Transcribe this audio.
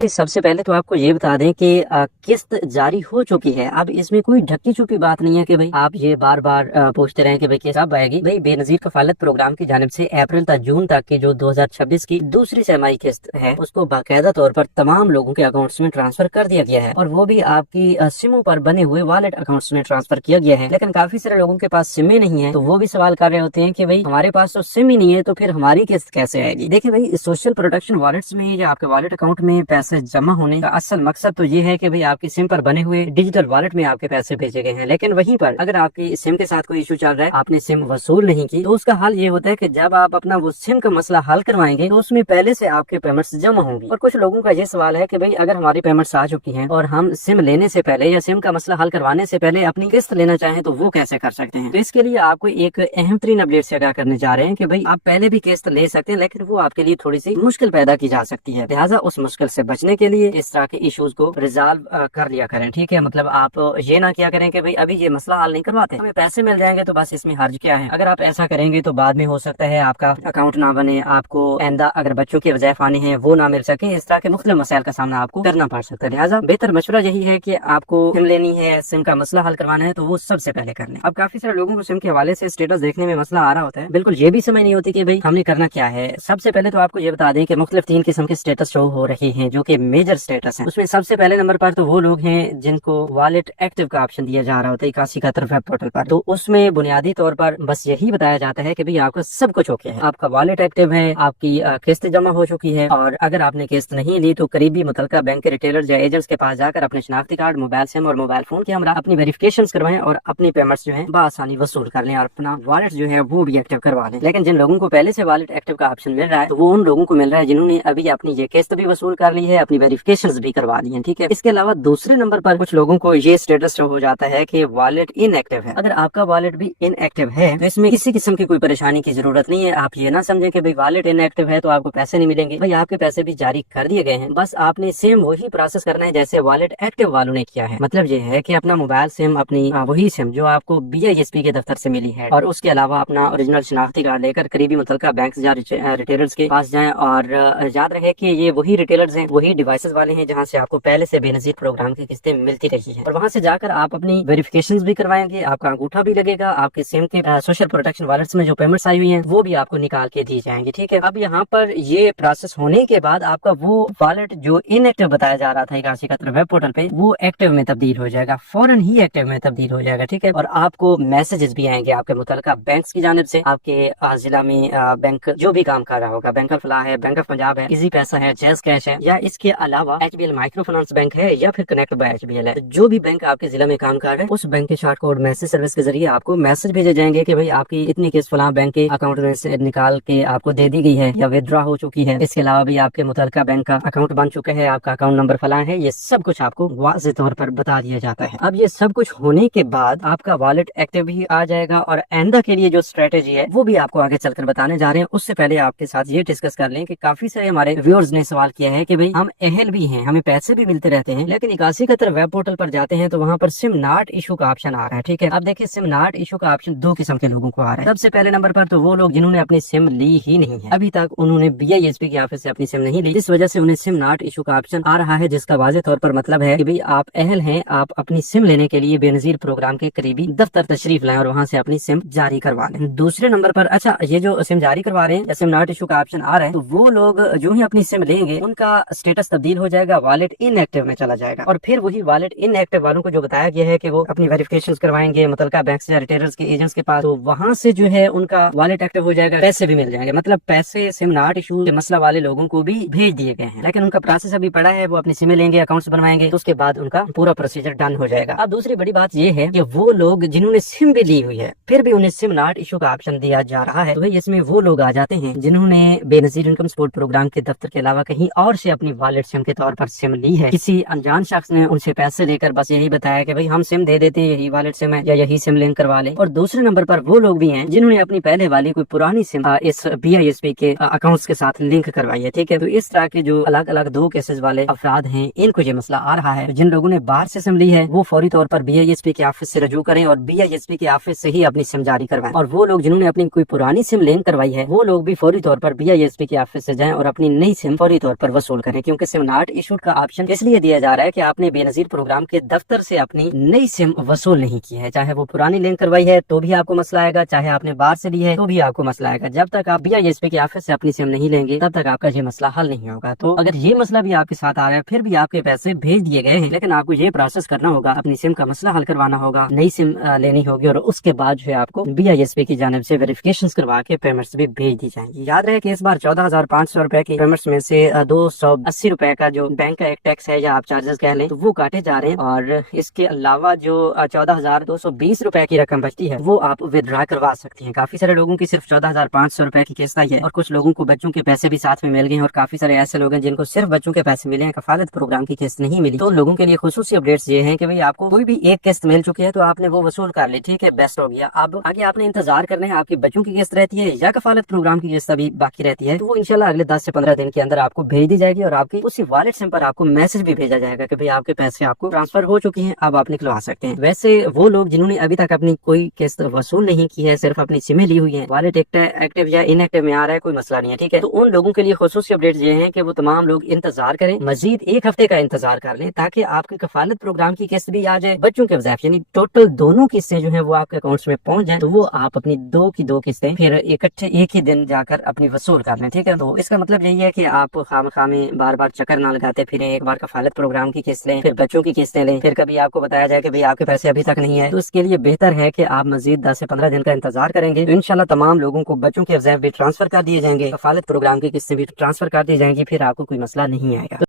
सबसे पहले तो आपको ये बता दें कि किस्त जारी हो चुकी है। अब इसमें कोई ढकी छुपी बात नहीं है कि भाई आप ये बार बार पूछते रहें कि भाई किस्त कब आएगी। भाई बेनजीर कफालत प्रोग्राम की जानिब से अप्रैल तक जून तक की जो 2026 की दूसरी छमाही किस्त है उसको बाकायदा तौर पर तमाम लोगों के अकाउंट्स में ट्रांसफर कर दिया गया है और वो भी आपकी सिमों पर बने हुए वॉलेट अकाउंट्स में ट्रांसफर किया गया है। लेकिन काफी सारे लोगों के पास सिम नहीं है तो वो भी सवाल कर रहे होते हैं कि भाई हमारे पास तो सिम ही नहीं है तो फिर हमारी किस्त कैसे आएगी। देखिए भाई, सोशल प्रोटेक्शन वॉलेट्स में या आपके वॉलेट अकाउंट में पैसे जमा होने असल मकसद तो ये है कि भाई आपकी सिम पर बने हुए डिजिटल वॉलेट में आपके पैसे भेजे गए हैं। लेकिन वहीं पर अगर आपकी सिम के साथ कोई इशू चल रहा है, आपने सिम वसूल नहीं की, तो उसका हल ये होता है कि जब आप अपना वो सिम का मसला हल करवाएंगे तो उसमें पहले से आपके पेमेंट्स जमा होंगी। और कुछ लोगों का ये सवाल है कि भाई अगर हमारी पेमेंट्स आ चुकी हैं और हम सिम लेने से पहले या सिम का मसला हल करवाने से पहले अपनी किस्त लेना चाहें तो वो कैसे कर सकते हैं। तो इसके लिए आपको एक अहम तरीन अपडेट से आगाह करने जा रहे हैं कि भाई आप पहले भी किस्त ले सकते हैं, लेकिन वो आपके लिए थोड़ी सी मुश्किल पैदा की जा सकती है। लिहाजा उस मुश्किल से बचने के लिए इस तरह के इश्यूज को रिजॉल्व कर लिया करें। ठीक है, मतलब आप ये ना किया करें कि भाई अभी ये मसला हल नहीं करवाते, हमें पैसे मिल जाएंगे तो बस इसमें हर्ज क्या है। अगर आप ऐसा करेंगे तो बाद में हो सकता है आपका अकाउंट ना बने, आपको आइंदा अगर बच्चों के वज़ाइफ आने हैं वो ना मिल सके, इस तरह के मुख्तलिफ मसाइल का सामना आपको करना पड़ सकता है। लिहाजा बेहतर मशवरा यही है कि आपको सिम लेनी है, सिम का मसला हल करवाना है तो वो सबसे पहले कर लें। अब काफी सारे लोगों को सिम के हवाले से स्टेटस देखने में मसला आ रहा होता है, बिल्कुल ये भी समझ नहीं होती कि भाई हमने करना क्या है। सबसे पहले तो आपको ये बता दें कि मुख्तलिफ 3 किस्म के स्टेटस शो हो रहे हैं जो कि मेजर स्टेटस है। उसमें सबसे पहले नंबर पर तो वो लोग हैं जिनको वॉलेट एक्टिव का ऑप्शन दिया जा रहा होता है 8171 वेब पोर्टल पर। तो उसमें बुनियादी तौर पर बस यही बताया जाता है कि भाई आपका सब कुछ ओके है, आपका वॉलेट एक्टिव है, आपकी किस्त जमा हो चुकी है और अगर आपने किस्त नहीं ली तो करीबी मुतलका बैंक के रिटेलर या एजेंट्स के पास जाकर अपने शनाख्ती कार्ड, मोबाइल सिम और मोबाइल फोन के हमरा अपनी वेरिफिकेशन करवाएं और अपनी पेमेंट्स जो है बआसानी वसूल कर लें और अपना वॉलेट जो है वो भी एक्टिव करवा लें। लेकिन जिन लोगों को पहले से वॉलेट एक्टिव का ऑप्शन मिल रहा है तो वो उन लोगों को मिल रहा है जिन्होंने अभी अपनी ये किस्त भी वसूल कर ली है, अपनी वेरिफिकेशन भी करवा ली है। ठीक है, इसके अलावा दूसरे नंबर पर कुछ लोगों को ये स्टेटस शो हो जाता है कि वॉलेट इनएक्टिव है। अगर आपका वॉलेट भी इनएक्टिव है तो इसमें किसी किस्म की कोई परेशानी की जरूरत नहीं है। आप ये ना समझें कि भाई वॉलेट इनएक्टिव है तो आपको पैसे नहीं मिलेंगे। भाई आपके पैसे भी जारी कर दिए गए हैं, बस आपने सेम वही प्रोसेस करना है जैसे वॉलेट एक्टिव वालों ने किया है। मतलब ये है कि अपना मोबाइल सिम, अपनी वही सिम जो आपको BISP के दफ्तर से मिली है और उसके अलावा अपना ओरिजिनल शनाख्ती कार्ड लेकर करीबी मुतलका बैंक या रिटेलर्स के पास जाएं और याद रहे कि ये वही रिटेलर्स हैं, वही डिवाइसेस वाले हैं जहाँ से आपको पहले से बेनजीर प्रोग्राम की किस्तें मिलती रही है। और वहाँ से जाकर आप अपनी वेरिफिकेशंस भी करवाएंगे, आपका अंगूठा भी लगेगा, आपके सिम के सोशल प्रोटेक्शन वॉलेट्स में जो पेमेंट्स आई हुई हैं वो भी आपको निकाल के दी जाएंगी। ठीक है, अब यहाँ पर ये प्रोसेस होने के बाद आपका वो वॉलेट जो इनएक्टिव बताया जा रहा था 8171 वेब पोर्टल पे वो एक्टिव में तब्दील हो जाएगा, फौरन ही एक्टिव में तब्दील हो जाएगा। ठीक है, और आपको मैसेजेस भी आएंगे आपके मुतलका बैंक की जानिब से, आपके जिला में बैंक जो भी काम कर रहा होगा, बैंक ऑफ फलाह है, बैंक ऑफ पंजाब है, इजी पैसा है, जैज कैश है या इसके अलावा HBL माइक्रो फाइनेंस बैंक है या फिर कनेक्ट बाय HBL है, जो भी बैंक आपके जिला में काम कर रहे हैं उस बैंक के शॉर्ट कोड मैसेज सर्विस के जरिए आपको मैसेज भेजे जाएंगे कि भाई आपकी इतनी किस्त फलां बैंक के अकाउंट में से निकाल के आपको दे दी गई है या विदड्रॉ हो चुकी है। इसके अलावा भी आपके मुतलका बैंक का अकाउंट बन चुका है, आपका अकाउंट नंबर फलां है, ये सब कुछ आपको वाज़ेह तौर पर बता दिया जाता है। अब ये सब कुछ होने के बाद आपका वॉलेट एक्टिव भी आ जाएगा और आइंदा के लिए जो स्ट्रेटेजी है वो भी आपको आगे चलकर बताने जा रहे हैं। उससे पहले आपके साथ ये डिस्कस कर लें कि काफी सारे हमारे व्यूअर्स ने सवाल किया है कि भाई हम अहल भी हैं, हमें पैसे भी मिलते रहते हैं, लेकिन 8171 वेब पोर्टल पर जाते हैं तो वहाँ पर सिम नॉट इशू का ऑप्शन आ रहा है। ठीक है, अब देखिए सिम नॉट इशू का ऑप्शन 2 किस्म के लोगों को आ रहा है। सबसे पहले नंबर पर तो वो लोग जिन्होंने अपनी सिम ली ही नहीं है, अभी तक उन्होंने BISP के ऑफिस से अपनी सिम नहीं ली, इस वजह से उन्हें सिम नॉट इशू का ऑप्शन आ रहा है, जिसका वाज़ेह तौर पर मतलब है कि भाई आप अहल हैं, आप अपनी सिम लेने के लिए बेनजीर प्रोग्राम के करीबी दफ्तर तशरीफ लाएं और वहाँ से अपनी सिम जारी करवा लें। दूसरे नंबर पर अच्छा ये जो सिम जारी करवा रहे हैं, सिम नॉट इशू का ऑप्शन आ रहा है, तो वो लोग जो ही अपनी सिम लेंगे उनका स्टेटस तब्दील हो जाएगा, वॉलेट इनएक्टिव में चला जाएगा और फिर वही वॉलेट इनएक्टिव वालों को जो बताया गया है कि वो अपनी वेरिफिकेशन करवाएंगे मुतलका बैंक या रिटेलर्स के एजेंट्स के पास, तो वहाँ से जो है उनका वॉलेट एक्टिव हो जाएगा, पैसे भी मिल जाएंगे। मतलब पैसे सिम नॉट इशू के मसला वाले लोगों को भी भेज दिए गए हैं, लेकिन उनका प्रोसेस अभी पड़ा है, वो अपनी सिमें लेंगे, अकाउंट्स बनवाएंगे, तो उसके बाद उनका पूरा प्रोसीजर डन हो जाएगा। अब दूसरी बड़ी बात ये है कि वो लोग जिन्होंने सिम भी ली हुई है फिर भी उन्हें सिम नॉट इशू का ऑप्शन दिया जा रहा है, तो इसमें वो लोग आ जाते हैं जिन्होंने बेनजीर इनकम सपोर्ट प्रोग्राम के दफ्तर के अलावा कहीं और से अपनी वॉलेट सिम के तौर पर सिम ली है। किसी अनजान शख्स ने उनसे पैसे लेकर बस यही बताया कि भाई हम सिम दे देते हैं, यही वॉलेट सिम है या यही सिम लिंक करवा ले। और दूसरे नंबर पर वो लोग भी हैं जिन्होंने अपनी पहले वाली कोई पुरानी सिम इस BISP के अकाउंट्स के साथ लिंक करवाई है। ठीक है, तो इस तरह के जो अलग अलग 2 केसेस वाले अफराद हैं इनको ये मसला आ रहा है। तो जिन लोगों ने बाहर से सिम ली है वो फौरी तौर पर BISP के ऑफिस से रजू करें और BISP के ऑफिस से ही अपनी सिम जारी करवाएं। और वो लोग जिन्होंने अपनी कोई पुरानी सिम लिंक करवाई है वो लोग भी फौरी तौर पर BISP के ऑफिस से जाएं और अपनी नई सिम फौरी तौर पर वसूल करें। क्योंकि सिम नॉट इशूड का ऑप्शन इसलिए दिया जा रहा है कि आपने बेनजीर प्रोग्राम के दफ्तर से अपनी नई सिम वसूल नहीं की है, चाहे वो पुरानी लिंक करवाई है तो भी आपको मसला आएगा, चाहे आपने बाहर से ली है तो भी आपको मसला आएगा। जब तक आप BISP के ऑफिस से अपनी सिम नहीं लेंगे तब तक आपका ये मसला हल नहीं होगा। तो अगर ये मसला भी आपके साथ आ रहा है, फिर भी आपके पैसे भेज दिए गए हैं, लेकिन आपको ये प्रोसेस करना होगा, अपनी सिम का मसला हल करवाना होगा, नई सिम लेनी होगी और उसके बाद जो है आपको BISP की जानिब से वेरिफिकेशन करवा के पेमेंट्स भी भेज दी जाएंगी। याद रहे कि इस बार 14,500 रुपए की पेमेंट्स में से 280 रुपए का जो बैंक का एक टैक्स है या आप चार्जेस कह लें तो वो काटे जा रहे हैं, और इसके अलावा जो 14,220 रुपए की रकम बचती है वो आप विदड्रा करवा सकती हैं। काफी सारे लोगों की सिर्फ 14,500 रुपए की किस्त आई है और कुछ लोगों को बच्चों के पैसे भी साथ में मिल गए हैं, और काफी सारे ऐसे लोग हैं जिनको सिर्फ बच्चों के पैसे मिले हैं, कफालत प्रोग्राम की किस्त नहीं मिली। तो लोगों के लिए खुसूसी अपडेट्स ये हैं कि भाई आपको कोई भी एक किस्त मिल चुकी है तो आपने वो वसूल कर ली, ठीक है, बेस्ट हो गया। अब आगे आपने इंतजार करना है, आपकी बच्चों की किस्त रहती है या कफालत प्रोग्राम की किस्त अभी बाकी रहती है, तो वो इंशाल्लाह अगले 10 से 15 दिन के अंदर आपको भेज दी जाएगी और आपकी उसी वॉलेट सिम पर आपको मैसेज भी भेजा जाएगा कि भाई आपके पैसे आपको ट्रांसफर हो चुकी हैं, अब आप निकलवा सकते हैं। वैसे वो लोग जिन्होंने अभी तक अपनी कोई किस्त वसूल नहीं की है, सिर्फ अपनी सिमें ली हुई है, वॉलेट एक्टिव या इनएक्टिव में आ रहा है, कोई मसला नहीं है, ठीक है, तो उन लोगों के लिए खुसूसी अपडेट ये है कि वो तमाम लोग इंतजार करें, मजीद एक हफ्ते का इंतजार कर लें ताकि आपकी कफालत प्रोग्राम की किस्त भी आ जाए, बच्चों के वज़ाइफ यानी टोटल दोनों किस्तें जो है वो आपके अकाउंट्स में पहुंच जाए, तो वो आप अपनी दो किस्तें फिर इकट्ठे एक ही दिन जाकर अपनी वसूल कर लें, ठीक है। तो इसका मतलब यही है कि आप खामे बार बार चक्कर ना लगाते फिर एक बार कफालत प्रोग्राम की किस्त लें, फिर बच्चों की किस्तें लें, फिर कभी आपको बताया जाए कि भाई आपके पैसे अभी तक नहीं है, तो इसके लिए बेहतर है कि आप मजीद 10 से 15 दिन का इंतजार करेंगे तो इंशाल्लाह तमाम लोगों को बच्चों के वज़ाइफ भी ट्रांसफर कर दिए जाएंगे, कफालत प्रोग्राम की किस्तें भी ट्रांसफर कर दी जाएंगी, फिर आपको कोई मसला नहीं आएगा।